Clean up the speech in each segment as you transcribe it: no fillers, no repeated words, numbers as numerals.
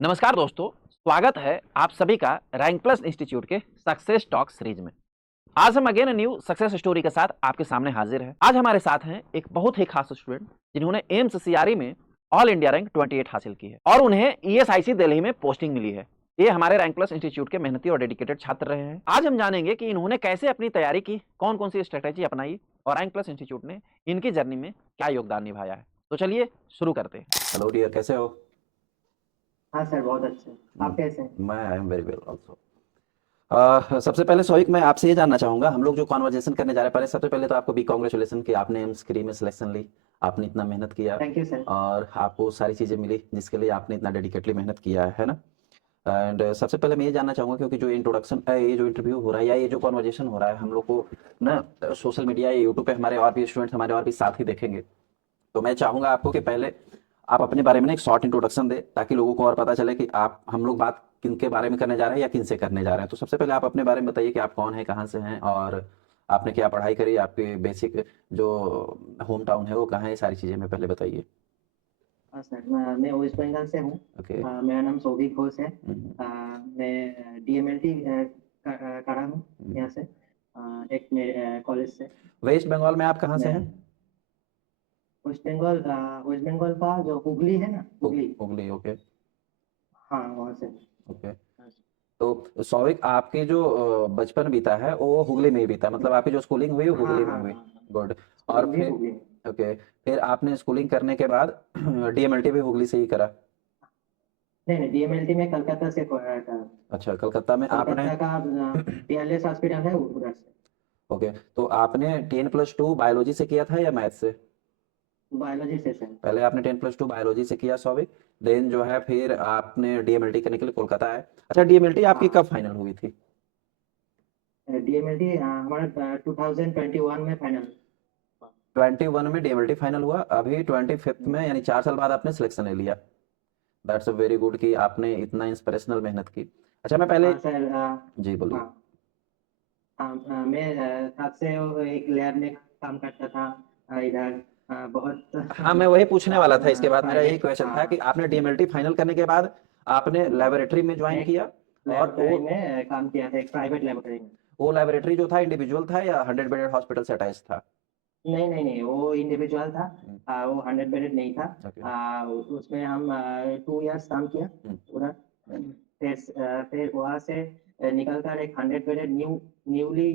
नमस्कार दोस्तों, स्वागत है आप सभी का रैंक प्लस इंस्टीट्यूट के सक्सेस टॉक सीरीज में। आज हम अगेन न्यू सक्सेस स्टोरी के साथ आपके सामने हाजिर हैं। आज हमारे साथ हैं एक बहुत ही खास स्टूडेंट जिन्होंने एम्स सीआरई में ऑल इंडिया रैंक 28 हासिल की है और उन्हें ईएसआईसी दिल्ली में पोस्टिंग मिली है। ये हमारे रैंक प्लस इंस्टीट्यूट के मेहनती और डेडिकेटेड छात्र रहे हैं। आज हम जानेंगे कि इन्होंने कैसे अपनी तैयारी की, कौन कौन सी स्ट्रेटेजी अपनाई और रैंक प्लस इंस्टीट्यूट ने इनकी जर्नी में क्या योगदान निभाया है। तो चलिए शुरू करते हैं। हेलो डियर, कैसे हो? हाँ सर, बहुत अच्छे। आप कैसे हैं? मैं I am very well also. सबसे पहले सोहिक, मैं आपसे ये जानना चाहूँगा, हम लोग जो कॉन्वर्जेशन करने जा रहे हैं, पहले सबसे पहले तो आपको बिग कॉन्ग्रेचुलेसन कि आपने एम्स क्री में सिलेक्शन ली। आपने इतना मेहनत किया थैंक यू सर। और आपको सारी चीज़ें मिली जिसके लिए आपने इतना डेडिकेटली मेहनत किया है ना। एंड सबसे पहले मैं ये जानना चाहूँगा, क्योंकि जो इंट्रोडक्शन ये जो इंटरव्यू हो रहा है या ये जो कॉन्वर्जेशन हो रहा है, हम लोग को ना सोशल मीडिया या यूट्यूब पे हमारे और भी स्टूडेंट्स, हमारे और भी साथी देखेंगे। तो मैं चाहूँगा आपको कि पहले आप अपने बारे में ना एक शॉर्ट इंट्रोडक्शन दें, ताकि लोगों को और पता चले कि आप हम लोग बात किन के बारे में करने जा रहे हैं या किन से करने जा रहे हैं। तो सबसे पहले आप अपने बारे में बताइए कि आप कौन हैं, कहाँ से हैं और आपने क्या पढ़ाई करी, आपके बेसिक जो होम टाउन है वो कहाँ है, ये सारी चीज़ें मैं पहले बताइए। हाँ सर, मैं वेस्ट बंगाल से हूँ। ओके। मेरा नाम सौभिक घोष है। मैं डीएमएलटी करा हूँ यहाँ से, एक मेरे कॉलेज से। वेस्ट बंगाल में आप कहाँ से मैं हैं? वेस्ट बंगाल का जो हुगली है ना, हुगली। हुगली, ओके। हाँ, वहाँ से। ओके। तो सौविक, आपके जो बचपन बीता है वो हुगली में ही बीता, मतलब आपकी जो स्कूलिंग हुई वो हाँ हुगली में हाँ हुई। हाँ। गुड। और स्कूलिंग भी फिर हुगली में। ओके, फिर आपने स्कूलिंग करने के बाद डीएमएलटी भी हुगली से ही करा? नहीं नहीं, डीएमएलटी में कलकत्ता से करा। अच्छा, कलकत्ता में आपने कलकत्ता का पीएलएस हॉस्पिटल है उधर से। ओके, तो आपने 10+2 बायोलॉजी से किया था या मैथ से? बायोलॉजी से सर। पहले आपने 10+2 बायोलॉजी से किया सौविक, देन जो है फिर आपने डीएमएलटी करने के लिए कोलकाता आए। अच्छा, डीएमएलटी आपकी हाँ, कब फाइनल हुई थी? डीएमएलटी हमारा 2021 में फाइनल। 21 में डीएमएलटी फाइनल हुआ, अभी 25 में, यानी 4 साल बाद आपने सिलेक्शन ले लिया। दैट्स अ वेरी गुड कि आपने इतना इंस्पिरेशनल मेहनत की। अच्छा, मैं पहले हाँ सर। जी बोलिए। हाँ हाँ। मैं तब से वो एक लैब में काम करता था। इधर बहुत हाँ, मैं वही पूछने वाला था, इसके बाद मेरा यही प्राइवेट। क्वेश्चन था कि हाँ, आपने डीएमएलटी फाइनल करने के बाद आपने लेबोरेटरी में ज्वाइन मैं एक किया और लेबोरेटरी में काम किया था, एक प्राइवेट लेबोरेटरी में। वो लेबोरेटरी जो था इंडिविजुअल था या 100 बेडेड हॉस्पिटल से अटैच था? नहीं नहीं नहीं, वो इंडिविजुअल था। हम्म, वो 100 बेडेड नहीं था। ओके। उसमें हम 2 इयर्स काम किया हम्म, उधर। फिर वहाँ से निकल कर एक 100 बेडेड न्यूली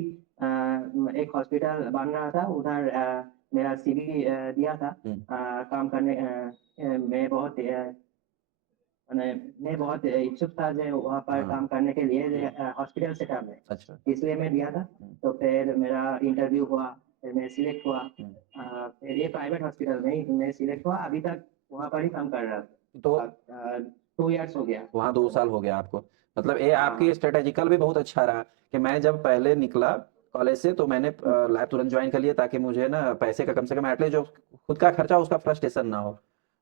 एक हॉस्पिटल बन रहा था उधर। मेरा सीवी दिया था। हम्म, काम करने मैं बहुत मैं बहुत इच्छुक था जो वहाँ पर हाँ, काम करने के लिए हॉस्पिटल सेटअप में। अच्छा। इसलिए मैं दिया था। हम्म, तो फिर मेरा इंटरव्यू हुआ, फिर मैं सिलेक्ट हुआ। हम्म, फिर ये प्राइवेट हॉस्पिटल में ही मैं सिलेक्ट हुआ, अभी तक वहाँ पर ही काम कर रहा तो था। 2 इयर्स हो गया। वहाँ 2 साल हो गया आपको, मतलब ये आपकी हाँ। स्ट्रेटेजिकल भी बहुत अच्छा रहा कि मैं जब पहले निकला कॉलेज से तो मैंने लैब तुरंत ज्वाइन कर लिया, ताकि मुझे ना पैसे का कम से कम एटलीस्ट जो खुद का खर्चा उसका फ्रस्ट्रेशन ना हो।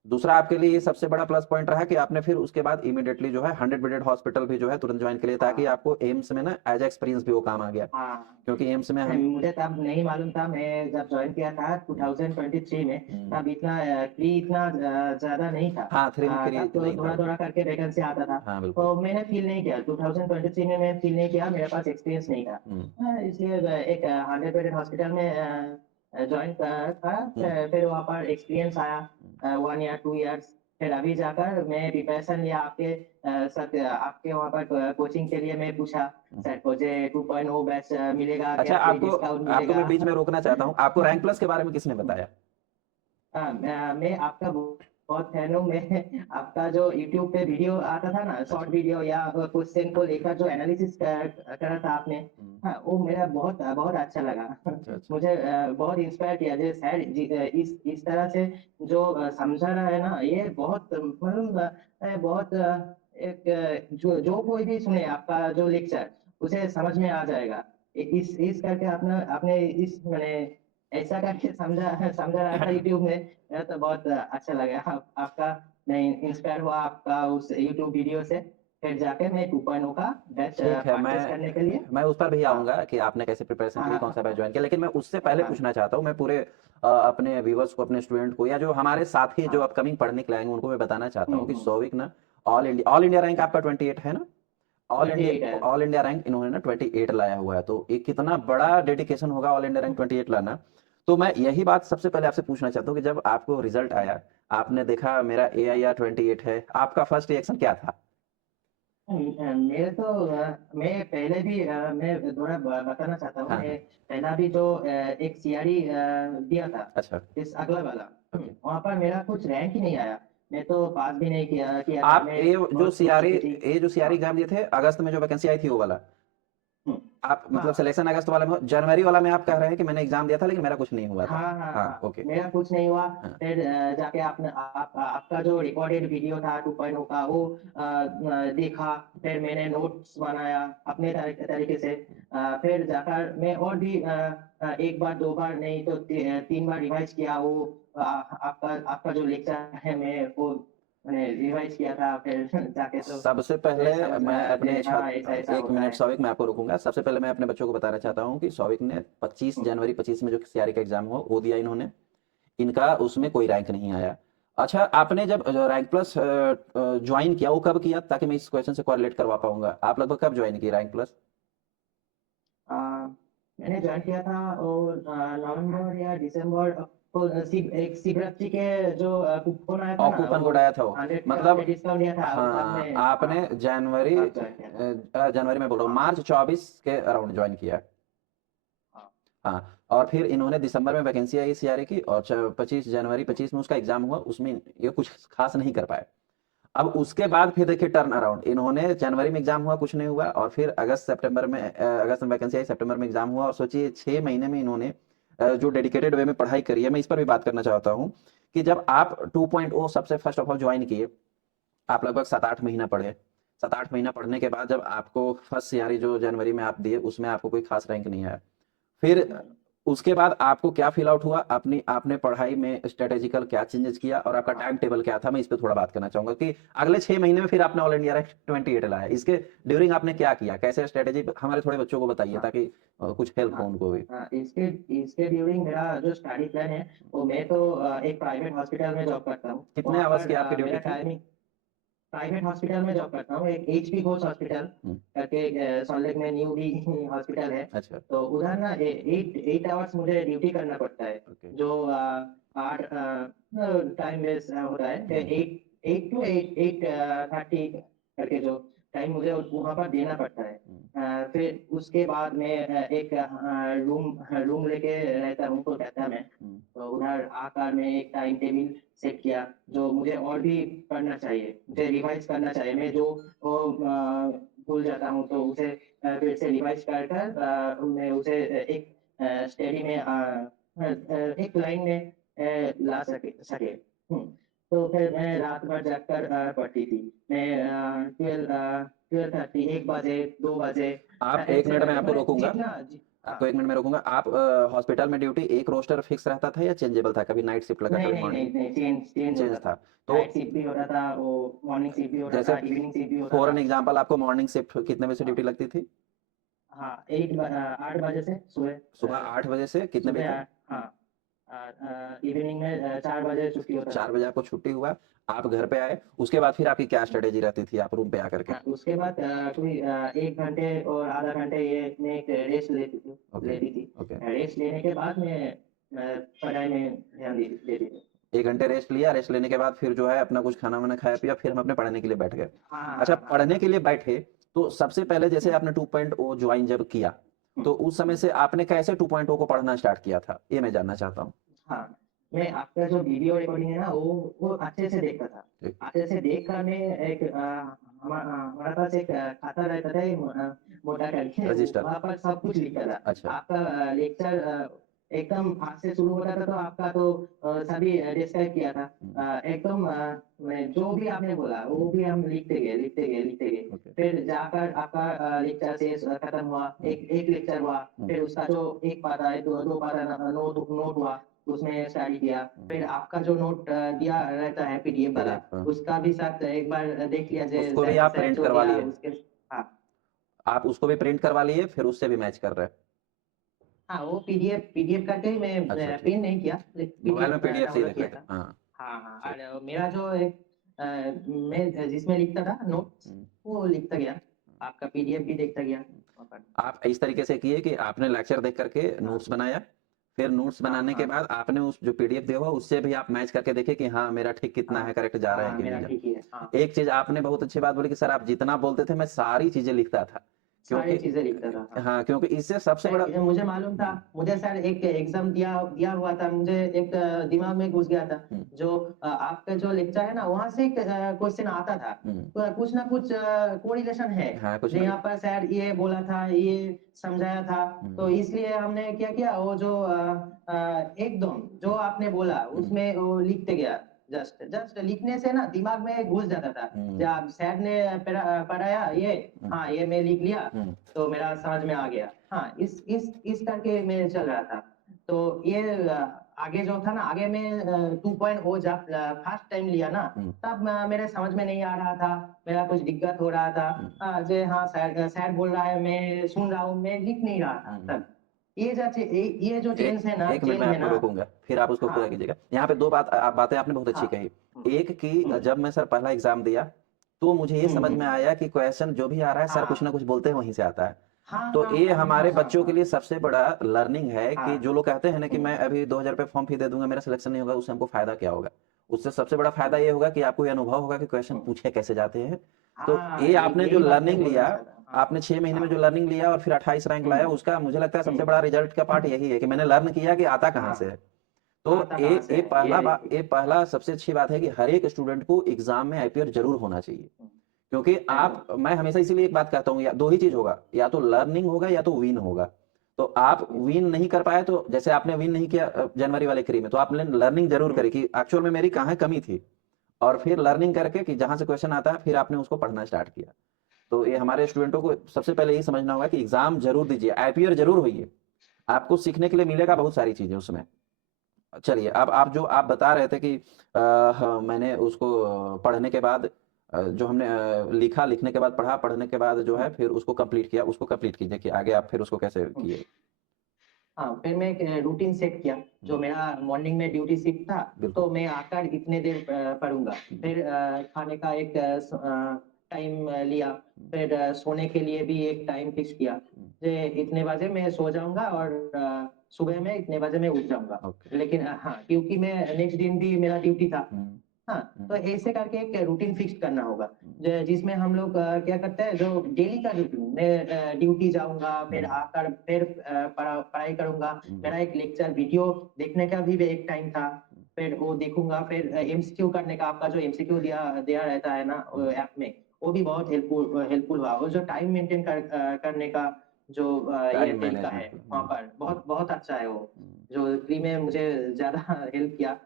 दूसरा, आपके लिए ये सबसे बड़ा प्लस पॉइंट रहा कि आपने फिर उसके बाद इमीडिएटली जो है 100 बेडेड हॉस्पिटल भी जो है तुरंत ज्वाइन कर लिया, ताकि हाँ आपको एम्स में ना एज एक्सपीरियंस भी वो काम आ गया, हाँ। क्योंकि एम्स में हम मुझे तब नहीं मालूम था, मैं जब ज्वाइन किया था 2023 में, हम्म, तब इतना फ्री इतना ज्यादा नहीं था। हाँ, थ्री में तब फ्री तो नहीं था थोड़ा उतना। थोड़ा करके वैकेंसी आता था। हाँ, बिल्कुल। तो मैंने फील नहीं किया 2023 में, मैं फील नहीं किया, मेरे पास एक्सपीरियंस नहीं था। हम्म, इसलिए एक 100 बेडेड हॉस्पिटल में ज्वाइन करा। हम्म, फिर वहाँ पर एक्सपीरियंस आया 1 या 2 इयर्स। फिर अभी जाकर मैं प्रिपरेशन लिया आपके साथ, आपके वहाँ पर कोचिंग के लिए मैं पूछा हम्म। सर, मुझे 2.0 बैच मिलेगा अच्छा, क्या, कोई आपको डिस्काउंट आपको मिलेगा? मैं बीच में रोकना चाहता हूँ, आपको रैंक प्लस के बारे में किसने बताया? हाँ, मैं आपका बहुत फैन हूँ। मैं आपका जो यूट्यूब पे वीडियो आता था ना, शॉर्ट अच्छा, वीडियो या क्वेश्चन को लेकर जो एनालिसिस करा था आपने। हम्म, हाँ, वो मेरा बहुत बहुत अच्छा लगा। अच्छा, अच्छा, मुझे बहुत इंस्पायर किया, जैसे सर इस तरह से जो समझा रहा है ना, ये बहुत मतलब बहुत एक जो कोई भी सुने आपका जो लेक्चर, उसे समझ में आ जाएगा। इस करके आपने आपने इस मैंने ऐसा करके समझा समझा रहा था यूट्यूब में। मेरा तो बहुत अच्छा लगा आपका। मैं इंस्पायर हुआ आपका उस यूट्यूब वीडियो से। फिर जाके मैं 2.0 का बैच ठीक है। परचेस करने के लिए। मैं उस पर भी हाँ आऊँगा कि आपने कैसे प्रिपरेशन के लिए कौन सा बैच हाँ ज्वाइन किया, लेकिन मैं उससे पहले हाँ पूछना चाहता हूँ, मैं पूरे अपने व्यूवर्स को, अपने स्टूडेंट को या जो हमारे साथी जो हाँ। अपकमिंग पढ़ने के लिए आएंगे उनको मैं बताना चाहता हूँ कि हम्म। सौविक ना ऑल इंडिया रैंक आपका 28 है ना? 28 है। ऑल इंडिया रैंक इन्होंने ना 28 लाया हुआ है, तो ये कितना बड़ा डेडिकेशन होगा ऑल इंडिया रैंक 28 लाना। तो मैं यही बात सबसे पहले आपसे पूछना चाहता हूँ कि जब आपको रिजल्ट आया, आपने देखा मेरा AIR 28 है, आपका फर्स्ट रिएक्शन क्या था? मेरे तो मैं पहले भी मैं थोड़ा बताना चाहता हूँ। हाँ मैं हाँ। पहला भी जो एक सीआरई दिया था, अच्छा। इस अगला वाला, ओके। वहाँ पर मेरा कुछ रैंक ही नहीं आया। मैं तो पास भी नहीं किया था। आप मैं ये जो बहुत छूट सीआरई चुकी थी। ये जो सीआरई हाँ। एग्जाम दिए थे अगस्त में, जो वैकेंसी आई थी वो वाला, हम्म, आप मतलब हाँ सिलेक्शन अगस्त वाले में, जनवरी वाला में आप कह रहे हैं कि मैंने एग्जाम दिया था लेकिन मेरा कुछ नहीं हुआ था। हाँ हाँ हाँ, हाँ, ओके। मेरा कुछ नहीं हुआ। हाँ। फिर जाके आपका जो रिकॉर्डेड वीडियो था 2.0 का, वो देखा। फिर मैंने नोट्स बनाया अपने तरीके से। फिर जाकर मैं और भी एक बार दो बार नहीं तो 3 बार रिवाइज किया। वो आपका आपका जो लेक्चर है, मैंने रिवाइज किया था। फिर जाके तो सबसे पहले फिर समझ मैं आया अपने जे हाँ, ऐसा ऐसा एक होता मिनट है। सौविक, मैं आपको रोकूंगा। सबसे पहले मैं अपने बच्चों को बताना चाहता हूँ कि सौविक ने 25 हम्म, जनवरी 25 में जो सीआरई का एग्जाम हुआ वो दिया इन्होंने, इनका उसमें कोई रैंक नहीं आया। अच्छा, आपने जब रैंक प्लस ज्वाइन किया वो कब किया, ताकि मैं इस क्वेश्चन से कोरिलेट करवा पाऊंगा, आप लगभग कब ज्वाइन किए रैंक प्लस? आ, मैंने ज्वाइन किया था और नवंबर या दिसंबर को एक शिवरात्रि के जो कूपन आया था और ना, कूपन वो कोड आया था वो, 100% मतलब डिस्काउंट दिया था, वो तब हाँ, मैं हाँ आपने जनवरी तब ज्वाइन किया था। जनवरी में बोल रहा हूँ, हाँ मार्च 24 के अराउंड ज्वाइन किया है। हाँ हाँ, और फिर इन्होंने दिसंबर में वैकेंसी आई सीआरए की, और 25 जनवरी 25 में उसका एग्जाम हुआ, उसमें ये कुछ खास नहीं कर पाए। अब उसके बाद फिर देखिए टर्न अराउंड, इन्होंने जनवरी में एग्जाम हुआ, कुछ नहीं हुआ, और फिर अगस्त में वैकेंसी आई, सितंबर में एग्जाम हुआ, और सोचिए 6 महीने में इन्होंने जो डेडिकेटेड वे में पढ़ाई करी है। मैं इस पर भी बात करना चाहता हूँ कि जब आप 2.0 सबसे फर्स्ट ऑफ ऑल ज्वाइन किए, आप लगभग 7-8 महीना पढ़े। 7-8 महीना पढ़ने के बाद जब आपको फर्स्ट सीआरई जो जनवरी में आप दिए, उसमें आपको कोई खास रैंक नहीं आया। फिर उसके बाद आपको क्या फील आउट हुआ, अपनी आपने पढ़ाई में स्ट्रेटेजिकल क्या चेंजेस किया, और आपका टाइम टेबल क्या था, मैं इस पे थोड़ा बात करना चाहूंगा कि अगले 6 महीने में फिर आपने ऑल इंडिया रैंक 28 लाया, इसके ड्यूरिंग आपने क्या किया, कैसे स्ट्रेटेजी हमारे थोड़े बच्चों को बताइए, हाँ ताकि कुछ हेल्प हो हाँ उनको भी। हाँ। इसके इसके ड्यूरिंग मेरा जो स्टडी प्लान है, वो मैं तो एक प्राइवेट हॉस्पिटल में जॉब करता हूँ। कितने वहाँ आवर्स पर की आपकी ड्यूटी मेरा थी? टाइमिंग, प्राइवेट हॉस्पिटल में जॉब करता हूँ, एक एचपी घोष हॉस्पिटल हम्म, करके सॉल्ट लेक में न्यू भी हॉस्पिटल है। अच्छा। तो उधर ना 8 आवर्स मुझे ड्यूटी करना पड़ता है। ओके। जो 8 टाइम बेस होता है, हम्म, 8 to 8:30 करके जो टाइम मुझे वहाँ पर देना पड़ता है। हम्म, फिर उसके बाद मैं एक रूम रूम लेके रहता हूँ कोलकाता में। हम्म, तो उधर आकर मैं एक टाइम टेबल सेट किया, जो मुझे और भी पढ़ना चाहिए, मुझे रिवाइज करना चाहिए। मैं जो वो भूल जाता हूँ तो उसे फिर से रिवाइज कर कर मैं उसे एक स्टडी में एक लाइन में ला सके। तो फिर मैं रात भर जागकर पढ़ती थी। मैं 12:30 1 बजे 2 बजे आप एक मिनट में एक्सेट्रा, आपको मैंने रोकूंगा, हाँ। आपको 1 मिनट में रोकूंगा। आप हॉस्पिटल में ड्यूटी एक रोस्टर फिक्स रहता था या चेंजेबल था, कभी नाइट शिफ्ट लगा, नहीं कभी नहीं मॉर्निंग? नहीं नहीं, चेंज चेंज चेंज होता था। था। तो नाइट शिफ्ट भी होता था, वो मॉर्निंग शिफ्ट भी होता जैसे था, इवनिंग शिफ्ट भी होता फॉर एन था। एग्जांपल आपको मॉर्निंग शिफ्ट कितने बजे से हाँ ड्यूटी लगती थी? हाँ, 8 बजे से सुबह 8 बजे से कितने बजे सुबह तक? 8, इवनिंग में 4 बजे छुट्टी होता था। 4 बजे आपको छुट्टी हुआ, आप घर पे आए, उसके बाद फिर आपकी क्या स्ट्रेटेजी रहती थी आप रूम पे आकर के? उसके बाद कोई 1 घंटे और आधा घंटे ये मैं एक रेस्ट ओके। लेती थी। ओके। रेस्ट लेने के बाद मैं पढ़ाई में ध्यान देती थी। 1 घंटे रेस्ट लिया, रेस्ट लेने के बाद फिर जो है अपना कुछ खाना वाना खाया पिया, फिर हम अपने पढ़ने के लिए बैठ गए। हाँ हाँ अच्छा, हाँ पढ़ने हाँ के लिए बैठे तो सबसे पहले जैसे आपने 2.0 ज्वाइन जब किया, तो उस समय से आपने कैसे 2.0 को पढ़ना स्टार्ट किया था, ये मैं जानना चाहता हूँ। हाँ। मैं आपका जो वीडियो रिकॉर्डिंग है ना, वो अच्छे से देखता था। ठीक। अच्छे से देख कर मैं एक हमारे पास एक खाता रहता था, मोटा करके रजिस्टर। वहाँ पर सब कुछ लिखता था। अच्छा। आपका लेक्चर एकदम हाथ से शुरू होता था, तो आपका तो सभी डिस्क्राइब किया था। हम्म, एकदम जो भी आपने बोला वो भी हम लिखते गए। ओके। फिर जाकर आपका लेक्चर से खत्म हुआ, एक लेक्चर हुआ। फिर उसका जो एक पाता है, दो पाता नोट हुआ, उसमें स्टडी किया। फिर आपका जो नोट दिया रहता है पीडीएफ वाला, पीडीएफ। उसका भी साथ एक बार देख लिया जाए, उसको भी आप सर प्रिंट जो करवा दिया लिए? उसके। हाँ आप उसको भी प्रिंट करवा लिए, फिर उससे भी मैच कर रहे हैं? हाँ, वो पीडीएफ करके मैं अच्छा, ठीक। प्रिंट नहीं किया, मोबाइल पीडीएफ में पीडीएफ से ही डाउनलोड देख किया लेते हैं, था। हाँ। हाँ हाँ, ठीक। और मेरा जो एक मैं जिसमें लिखता था नोट्स, वो लिखता गया, आपका पीडीएफ भी देखता गया वहाँ पर। आप इस तरीके से किए कि आपने लेक्चर देख करके नोट्स बनाया, फिर नोट्स हाँ बनाने के हाँ बाद आपने उस जो पीडीएफ दिया हुआ उससे भी आप मैच करके देखे कि हाँ मेरा ठीक कितना हाँ है, करेक्ट जा रहा है हाँ, कि नहीं मेरा जा ठीक ही है। हाँ, रहा। एक चीज आपने बहुत अच्छी बात बोली कि सर आप जितना बोलते थे मैं सारी चीजें लिखता था, सारी क्योंकि चीजें लिखता था। हाँ, हाँ क्योंकि इससे सबसे बड़ा मुझे मालूम था, मुझे सर एक एग्जाम दिया हुआ था, मुझे एक दिमाग में घुस गया था, जो आपका जो लेक्चर है ना, वहां से क्वेश्चन आता था, तो कुछ ना कुछ कोरिलेशन है, हाँ कुछ जो ना यहाँ पर सर ये बोला था, ये समझाया था, तो इसलिए हमने क्या किया, वो जो एकदम जो आपने बोला उसमें वो लिखते गया, जस्ट लिखने से ना दिमाग में घुस जाता था। जब सर ने पढ़ाया ये, हाँ ये मैं लिख लिया, तो मेरा समझ में आ गया। हाँ, इस करके मैं चल रहा था। तो ये आगे जो था ना, आगे में 2.0 जब फर्स्ट टाइम लिया ना, तब मेरे समझ में नहीं आ रहा था, मेरा कुछ दिक्कत हो रहा था। जे हाँ सर सर बोल रहा है, मैं सुन रहा हूँ, मैं लिख नहीं रहा था तब। ये जो चेंज है ना, एक मिनट में आपको रोकूंगा, फिर आप उसको पूरा हाँ कीजिएगा। यहाँ पे दो बातें आपने बहुत अच्छी हाँ कही। एक कि जब मैं सर पहला एग्जाम दिया तो मुझे ये समझ में आया कि क्वेश्चन जो भी आ रहा है सर कुछ ना कुछ बोलते हैं वहीं से आता है। हाँ तो हाँ ये हाँ हमारे हाँ बच्चों के लिए सबसे बड़ा लर्निंग है कि हाँ जो लोग कहते हैं ना कि मैं अभी 2000 रुपये फॉर्म फी दे दूंगा मेरा सिलेक्शन नहीं होगा, उससे हमको फायदा क्या होगा? उससे सबसे बड़ा फायदा ये होगा कि आपको ये अनुभव होगा कि क्वेश्चन पूछे कैसे जाते हैं। तो हाँ, ये आपने जो यही बात मैं लर्निंग बोलना लिया, चाहता हूँ। हाँ आपने 6 महीने में जो हाँ लर्निंग लिया और फिर 28 रैंक लाया, उसका मुझे लगता है सबसे बड़ा रिजल्ट का पार्ट यही है कि मैंने लर्न किया कि आता कहाँ से है। तो आता कहाँ से है ये पहला सबसे अच्छी बात है कि हर एक स्टूडेंट को एग्जाम में आईपीआर जरूर होना चाहिए। क्योंकि आप, मैं हमेशा इसीलिए एक बात कहता हूँ, या दो ही चीज होगा, या तो लर्निंग होगा या तो विन होगा। तो आप विन नहीं कर पाए, तो जैसे आपने विन नहीं किया जनवरी वाले क्री में, तो आपने लर्निंग जरूर करी कि एक्चुअल में मेरी कहाँ कमी थी, और फिर लर्निंग करके कि जहां से क्वेश्चन आता है फिर आपने उसको पढ़ना स्टार्ट किया। तो ये हमारे स्टूडेंटों को सबसे पहले यही समझना होगा कि एग्जाम जरूर दीजिए, आईपीआर जरूर होइए, आपको सीखने के लिए मिलेगा बहुत सारी चीजें उसमें। चलिए, अब आप जो आप बता रहे थे कि हाँ, मैंने उसको पढ़ने के बाद जो हमने लिखा, लिखने के बाद पढ़ा, पढ़ने के बाद जो है फिर उसको कंप्लीट किया, उसको कंप्लीट कीजिए कि आगे आप फिर उसको कैसे किए। हाँ, फिर मैं एक रूटीन सेट किया, जो मेरा मॉर्निंग में ड्यूटी शिफ्ट था, बिल्कुल। तो मैं आकर इतने देर पढ़ूंगा, फिर खाने का एक टाइम लिया, फिर सोने के लिए भी एक टाइम फिक्स किया, जे इतने बजे मैं सो जाऊंगा और सुबह में इतने बजे मैं उठ जाऊंगा। ओके। लेकिन हाँ, क्योंकि मैं नेक्स्ट दिन भी मेरा ड्यूटी था। हाँ, तो ऐसे करके एक रूटीन फिक्स करना होगा, जिसमें हम लोग क्या करते हैं, जो डेली का रूटीन, मैं ड्यूटी जाऊंगा, फिर आकर फिर पढ़ाई करूंगा, मेरा एक लेक्चर वीडियो देखने का भी एक टाइम था, फिर वो देखूंगा, फिर एमसीक्यू करने का, आपका जो एमसीक्यू दिया रहता है ना ऐप में, वो भी बहुत हेल्पफुल हुआ। वो जो टाइम मेंटेन करने का जो ये टाइम तरीका है मैनेजमेंट। वहाँ पर, बहुत बहुत अच्छा है वो, जो फ्री में मुझे ज्यादा हेल्प किया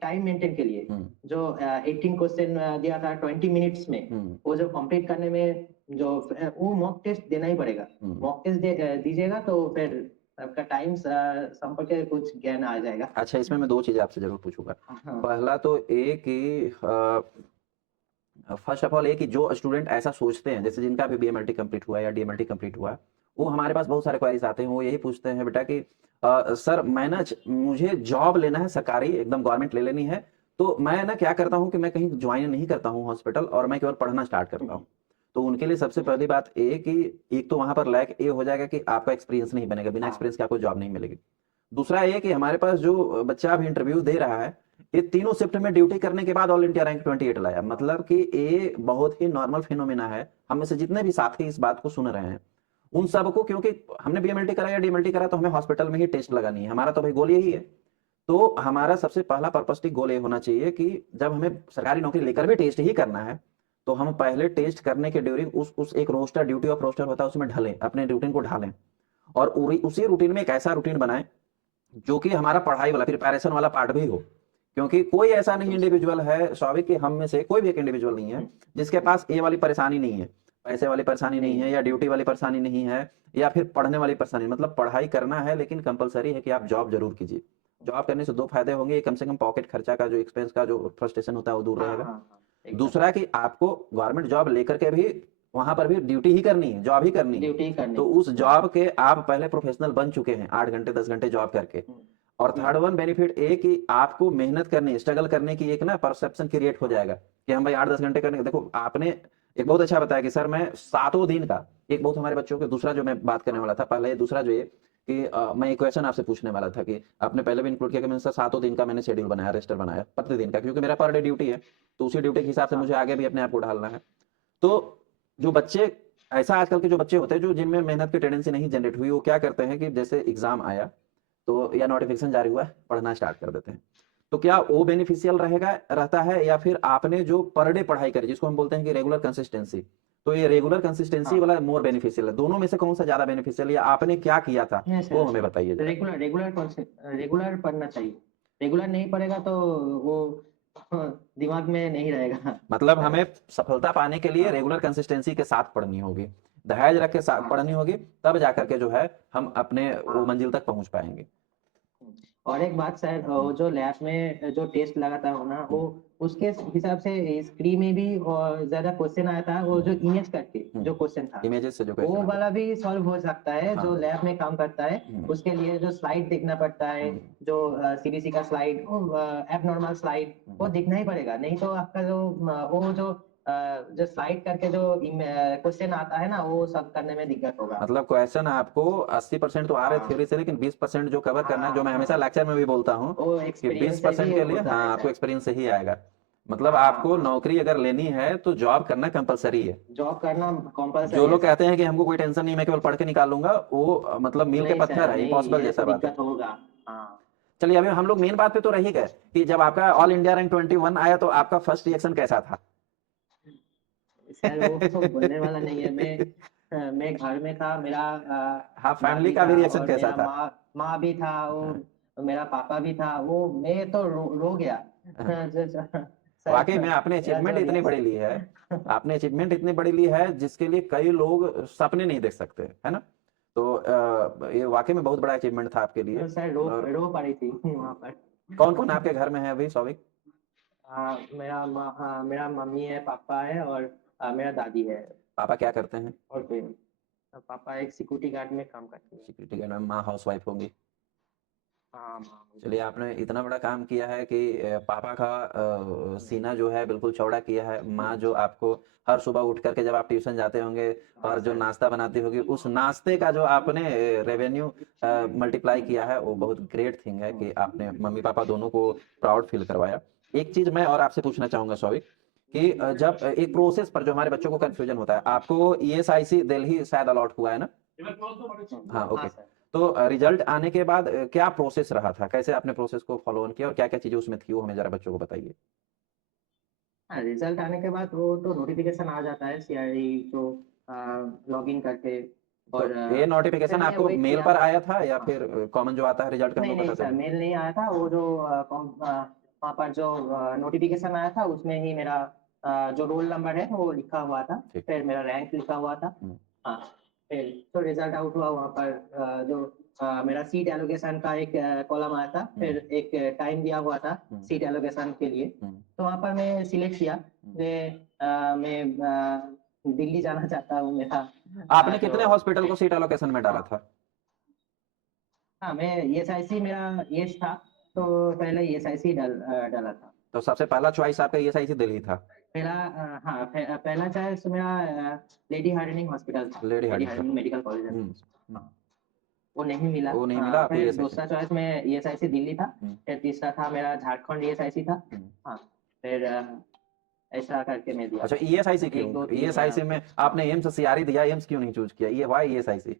टाइम मेंटेन के लिए। जो 18 क्वेश्चन दिया था 20 मिनट्स में, वो जो कंप्लीट करने में जो वो मॉक टेस्ट देना ही पड़ेगा। मॉक टेस्ट दीजिएगा तो फिर आपका टाइम संपर्क कुछ ज्ञान आ जाएगा। अच्छा, इसमें मैं दो चीजें आपसे जरूर पूछूंगा। हाँ पहला तो ये कि फर्स्ट ऑफ ऑल ये कि जो स्टूडेंट ऐसा सोचते हैं, जैसे जिनका भी बीएमएलटी कंप्लीट हुआ या डीएमएलटी कंप्लीट हुआ, वो हमारे पास बहुत सारे क्वेरीज आते हैं, वो यही पूछते हैं बेटा कि सर मैं ना मुझे जॉब लेना है, सरकारी एकदम गवर्नमेंट ले लेनी है, तो मैं ना क्या करता हूँ कि मैं कहीं ज्वाइन नहीं करता हूँ हॉस्पिटल, और मैं केवल पढ़ना स्टार्ट करता हूँ। तो उनके लिए सबसे पहली बात ये कि एक तो वहां पर लैक ये हो जाएगा कि आपका एक्सपीरियंस नहीं बनेगा, बिना एक्सपीरियंस के आपको जॉब नहीं मिलेगी। दूसरा ये कि हमारे पास जो बच्चा अभी इंटरव्यू दे रहा है, ये तीनों शिफ्ट में ड्यूटी करने के बाद ऑल इंडिया रैंक 28 लाया, मतलब कि ये बहुत ही नॉर्मल फिनोमेना है। हम में से जितने भी साथी इस बात को सुन रहे हैं, उन सबको, क्योंकि हमने बीएमएलटी करा या डीएमएलटी करा तो हमें हॉस्पिटल में ही टेस्ट लगानी है, हमारा तो भाई गोल यही है। तो हमारा सबसे पहला पर्पस्टिक गोल ये होना चाहिए कि जब हमें सरकारी नौकरी लेकर भी टेस्ट ही करना है, तो हम पहले टेस्ट करने के ड्यूरिंग उस एक रोस्टर, ड्यूटी ऑफ रोस्टर होता है, उसमें ढलें, अपने रूटीन को ढालें, और उसी रूटीन में एक ऐसा रूटीन बनाएं जो कि हमारा पढ़ाई वाला प्रिपरेशन वाला पार्ट भी हो। क्योंकि कोई ऐसा नहीं इंडिविजुअल है स्वाभाविक कि हम में से कोई भी एक इंडिविजुअल नहीं है जिसके पास ये वाली परेशानी नहीं है, पैसे वाली परेशानी नहीं है, या ड्यूटी वाली परेशानी नहीं है, या फिर पढ़ने वाली परेशानी। मतलब पढ़ाई करना है, लेकिन कंपलसरी है कि आप जॉब जरूर कीजिए। जॉब करने से दो फायदे होंगे, कम से कम पॉकेट खर्चा का जो एक्सपेंस का जो फ्रस्ट्रेशन होता है वो दूर रहेगा। दूसरा कि आपको गवर्नमेंट जॉब लेकर के भी वहां पर भी ड्यूटी ही करनी है, जॉब ही करनी है। ड्यूटी करनी तो उस जॉब के आप पहले प्रोफेशनल बन चुके हैं, 8 घंटे 10 घंटे जॉब करके, और थर्ड वन बेनिफिट ये कि आपको मेहनत करनी, स्ट्रगल करने की एक ना परसेप्शन क्रिएट हो जाएगा कि हम भाई 8-10 घंटे करने, देखो आपने एक बहुत अच्छा बताया कि सर मैं सातों दिन का, एक बहुत हमारे बच्चों के दूसरा जो मैं बात करने वाला था पहले, दूसरा जो ये कि मैं एक क्वेश्चन आपसे पूछने वाला था कि आपने पहले भी इंक्लूड किया कि मैंने सर सातों दिन का मैंने शेड्यूल बनाया, रजिस्टर बनाया प्रतिदिन का, क्योंकि मेरा पर डे ड्यूटी है, तो उसी ड्यूटी के हिसाब से हाँ मुझे आगे भी अपने आप को ढालना है। तो जो बच्चे, ऐसा आजकल के जो बच्चे होते हैं जो जिनमें मेहनत की टेंडेंसी नहीं जनरेट हुई, वो क्या करते हैं कि जैसे एग्जाम आया तो या नोटिफिकेशन जारी हुआ पढ़ना स्टार्ट कर देते हैं। तो क्या वो बेनिफिशियल रहेगा रहता है, या फिर आपने जो पर डे पढ़ाई करी जिसको हम बोलते हैं कि रेगुलर कंसिस्टेंसी, तो ये रेगुलर कंसिस्टेंसी हाँ वाला मोर बेनिफिशियल है? दोनों में से कौन सा ज्यादा बेनिफिशियल, या आपने क्या किया था नहीं वो सर, हमें बताइए जरा। रेगुलर रेगुलर रेगुलर पढ़ना चाहिए। रेगुलर नहीं पढ़ेगा तो वो दिमाग में नहीं रहेगा। मतलब हमें सफलता पाने के लिए हाँ रेगुलर कंसिस्टेंसी के साथ पढ़नी होगी, धैर्य रख के साथ हाँ पढ़नी होगी, तब जाकर के जो है हम अपने वो हाँ। मंजिल तक पहुंच पाएंगे। और एक बात सर, वो जो लैब में जो टेस्ट लगाता हूँ ना, वो उसके हिसाब से इस प्री में भी और ज्यादा क्वेश्चन आया था, वो जो इमेज करके जो क्वेश्चन था, इमेजेस से जो वो क्वेश्चन वाला भी सॉल्व हो सकता है। जो हाँ। लैब में काम करता है उसके लिए जो स्लाइड देखना पड़ता है, जो सीबीसी का स्लाइड, एबनॉर्मल स्लाइड, वो दिखना ही पड़ेगा, नहीं तो आपका जो वो जो स्लाइड करके जो क्वेश्चन आता है ना, वो सब करने में दिक्कत होगा। मतलब क्वेश्चन आपको 80% तो आ रहे हाँ थ्योरी से, लेकिन 20% जो कवर करना है, जो हाँ मैं हमेशा हाँ, लेक्चर में भी बोलता हूँ वो कि एक्सपीरियंस से 20% भी के लिए होता हाँ है आपको सर। एक्सपीरियंस से ही आएगा। मतलब हाँ आपको हाँ, नौकरी अगर लेनी है तो जॉब करना कंपलसरी है। जॉब करना जो कंपलसरी है लोग सर। कहते हैं कि हमको कोई टेंशन नहीं, मैं केवल पढ़ के निकाल लूंगा, वो मतलब मील के नहीं पत्थर सर, है, नहीं, इम्पॉसिबल ये जैसा तो बात है। दिक्कत होगा। हाँ चलिए अभी हम लोग मेन बात पे तो रह ही गए कि जब आपका ऑल इंडिया रैंक 21 आया तो आपका फर्स्ट रिएक्शन कैसा था? सर, वो तो बोलने वाला नहीं है। मैं घर में था, मेरा हाँ, फैमिली दादी का था भी रिएक्शन और कैसा मेरा था? माँ माँ भी था, हाँ, वो मेरा पापा भी था, वो मैं तो रो गया। हाँ। सर, वाकई में आपने मेरा अचीवमेंट जो इतनी बड़ी ली है, आपने अचीवमेंट इतनी बड़ी ली है जिसके लिए कई लोग सपने नहीं देख सकते, है ना? तो ये वाकई में बहुत बड़ा अचीवमेंट था आपके लिए। सर और रो पड़ी थी वहाँ पर। कौन कौन आपके घर में है अभी सौविक? मेरा मम्मी है, पापा है, और मेरा दादी है। पापा क्या करते हैं? और कोई नहीं। पापा एक सिक्योरिटी गार्ड में काम करते हैं। सिक्योरिटी गार्ड में। माँ हाउस वाइफ होंगी। हाँ हाँ चलिए आपने इतना बड़ा काम किया है कि पापा का सीना जो है बिल्कुल चौड़ा किया है। माँ जो आपको हर सुबह उठ करके जब आप ट्यूशन जाते होंगे हाँ और जो सर। नाश्ता बनाती होगी, उस नाश्ते का जो आपने रेवेन्यू मल्टीप्लाई किया है, वो बहुत ग्रेट थिंग है कि आपने मम्मी पापा दोनों को प्राउड फील करवाया। एक चीज मैं और आपसे पूछना चाहूंगा सौविक कि जब एक प्रोसेस पर जो हमारे बच्चों को कंफ्यूजन होता है, आपको ईएसआईसी दिल्ली शायद अलॉट हुआ है ना? हाँ, हाँ ओके। सर। तो रिजल्ट आने के बाद क्या प्रोसेस रहा था? कैसे आपने प्रोसेस को फॉलो ऑन किया और क्या-क्या चीज़ें उसमें थी, वो हमें ज़रा बच्चों को बताइए? हाँ, रिजल्ट आने के बाद वो तो नोटिफिकेशन आ जाता है, सीआरई जो लॉग इन करके। तो और ये फिर नोटिफिकेशन मैं आपको वेट मेल किया। पर आया था या हाँ, फिर कॉमन जो आता है रिजल्ट का हम नहीं लोग नहीं बताते सर, हैं? मेल नहीं आया था। वो जो वहाँ पर जो नोटिफिकेशन आया था, उसमें ही मेरा जो रोल नंबर है वो लिखा हुआ था, ठीक। फिर मेरा रैंक लिखा हुआ था। हुँ, हाँ, फिर तो रिजल्ट आउट हुआ वहाँ पर। जो मेरा सीट एलोकेशन का एक कॉलम आया था, फिर एक टाइम दिया हुआ था हुँ, सीट एलोकेशन के लिए। हुँ, तो वहाँ पर मैं सिलेक्ट किया हुँ। कि मैं दिल्ली जाना चाहता हूँ। मेरा आपने जो कितने हॉस्पिटल को सीट एलोकेशन में डाला हाँ था? हाँ, मैं ईएसआईसी मेरा येस था, तो हुँ, पहले ईएसआईसी डाला था। तो सबसे पहला चॉइस आपका ईएसआईसी दिल्ली था, हाँ, पहला चॉइस मेरा लेडी हार्डिंग हॉस्पिटल था, लेडी लेडी हार्डिंग था। Hardinge medical college and um, hospital. हुँ। हाँ, वो नहीं मिला। वो नहीं मिला, आपको फिर ईएसआईसी। दूसरा चॉइस में ईएसआईसी दिल्ली था। हुँ, फिर तीसरा था मेरा झारखंड ईएसआईसी था। हुँ। हाँ, फिर ऐसा करके मैं दिया अच्छा, था। ईएसआईसी क्यों? एक दो तीन ईएसआईसी में हाँ। आपने एम्स सीआरई दिया, एम्स क्यों नहीं चूज़ किया? ये व्हाई ईएसआईसी?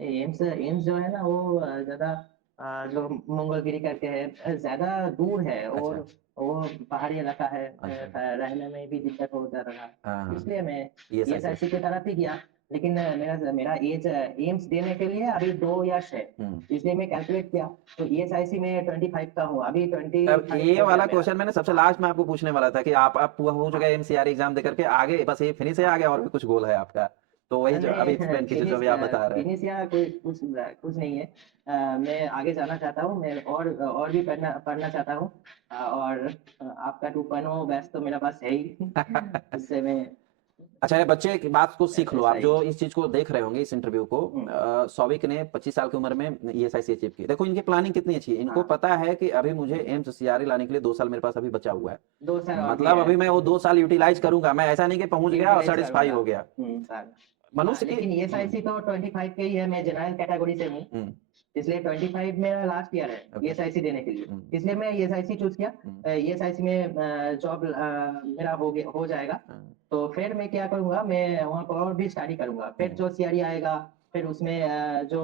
एम्स एम्स जो है ना, वो ज्यादा जो मंगलगिरी करके है, ज्यादा दूर है, और अच्छा, वो पहाड़ी इलाका है। अच्छा। रहने में भी दिक्कत होता रहा, हाँ, हाँ। इसलिए मैं ईएसआईसी। ईएसआईसी की तरफ ही गया। लेकिन मेरा मेरा एज एम्स देने के लिए अभी 2 इयर्स है, हुँ। इसलिए मैं कैलकुलेट किया। तो ईएसआईसी में 25 का हूँ, अभी अब 25 ये हो गया वाला मेरा। क्वेश्चन मैंने सबसे लास्ट में आपको पूछने वाला था कि आप पूरा हो चुका हाँ है एमसीआर एग्जाम देकर के, आगे बस ये फिनिश है, आगे और भी कुछ गोल है आपका? तो वही जो अभी नहीं, एक्सप्लेन कीजिए जो अभी आप बता रहे हैं। फिनिश या कोई कुछ नहीं है। मैं आगे जाना चाहता हूँ, मैं और भी पढ़ना पढ़ना चाहता हूँ। और आपका 2.0 बैच तो मेरे पास है ही। उससे मैं अच्छा है, बच्चे की बात को सीख लो। आप सही। जो इस चीज को देख रहे होंगे, इस इंटरव्यू को, सौविक ने 25 साल की उम्र में ईएसआईसी अचीव की। देखो इनकी प्लानिंग कितनी अच्छी है। इनको हाँ। पता है कि अभी मुझे एम्स सीआरई लाने के लिए 2 साल मेरे पास अभी बचा हुआ है। 2 साल और भी मतलब है। अभी मैं वो 2 साल यूटिलाइज करूंगा। मैं ऐसा नहीं कि पहुंच गया और यूटिलाइज सेटिस्फाई करूंगा। हो गया। सर। मनुष्य की लेकिन ईएसआईसी तो 25 के ही है, मैं जनरल कैटेगरी से हूँ, हम्म, इसलिए 25 मेरा लास्ट ईयर है ओके, ईएसआईसी देने के लिए, हम्म, इसलिए मैं ईएसआईसी चूज किया। हम्म, ईएसआईसी में जॉब मेरा हो जाएगा, हाँ, तो फिर मैं क्या करूंगा, मैं वहाँ पर और भी स्टडी करूंगा, फिर जो सीआरई आएगा, फिर उसमें जो